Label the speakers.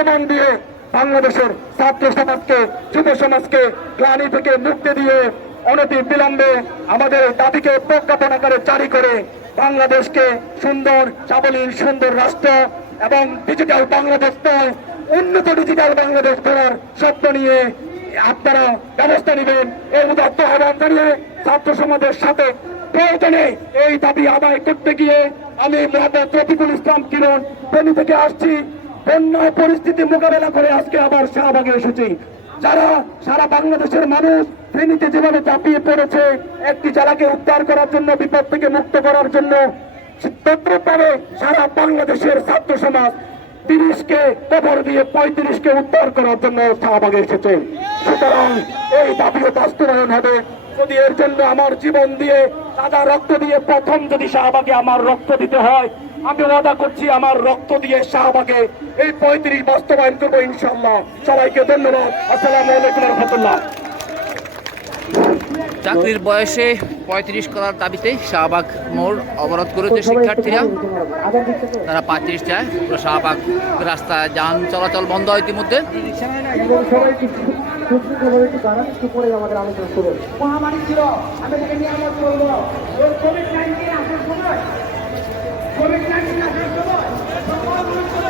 Speaker 1: প্রমাণ দিয়ে বাংলাদেশের ছাত্র সমাজকে, যুব সমাজকে গ্লানি থেকে মুক্তি দিয়ে অনতি বিলম্বে আমাদের দাবিকে প্রজ্ঞাপন আকারে জারি করে বাংলাদেশকে সুন্দর, সাবলীল, সুন্দর রাষ্ট্র এবং ডিজিটাল বাংলাদেশ নয়, উন্নত ডিজিটাল বাংলাদেশ করার স্বপ্ন নিয়ে আপনারা ব্যবস্থা নেবেন। এই উদাত্ত আহ্বান জানিয়ে ছাত্র সমাজের সাথে প্রয়োজনে এই দাবি আদায় করতে গিয়ে আমি মোহাম্মদ রফিকুল ইসলাম কিরণ, ফেনী থেকে আসছি। বন্যা পরিস্থিতি মোকাবেলা করে আজকে আবার শাহবাগে এসেছি। যারা সারা বাংলাদেশের মানুষ ফেনীতে যেভাবে চাপিয়ে পড়েছে, একটি জেলাকে উদ্ধার করার জন্য, বিপদ থেকে মুক্ত করার জন্য তদ্রুপভাবে সারা বাংলাদেশের ছাত্র সমাজ তিরিশকে কবর দিয়ে পঁয়ত্রিশকে উদ্ধার করার জন্য শাহবাগে এসেছে। সুতরাং এই দাবিও বাস্তবায়ন হবে। যদি এর জন্য আমার জীবন দিয়ে তাজা রক্ত দিয়ে প্রথম যদি শাহবাগে আমার রক্ত দিতে হয়, আমি ওয়াদা করছি আমার রক্ত দিয়ে শাহবাগে এই পঁয়ত্রিশ বাস্তবায়ন করব ইনশাল্লাহ সবাইকে ধন্যবাদ। আসসালামু আলাইকুম রহমতুল্লাহ।
Speaker 2: চাকরির বয়সে পঁয়ত্রিশ করার দাবিতে শাহবাগ মোড় অবরোধ করেছে শিক্ষার্থীরা। তারা পঁয়ত্রিশ চায়, পুরো শাহবাগ রাস্তায় যান চলাচল বন্ধ হয় ইতিমধ্যে।
Speaker 3: মহামারী ছিল আমি তাকে আমার বলব ওই কোভিড নাইন্টিন আসার সময় কোভিড নাইন্টিন আসার সময় সকল মানুষগুলো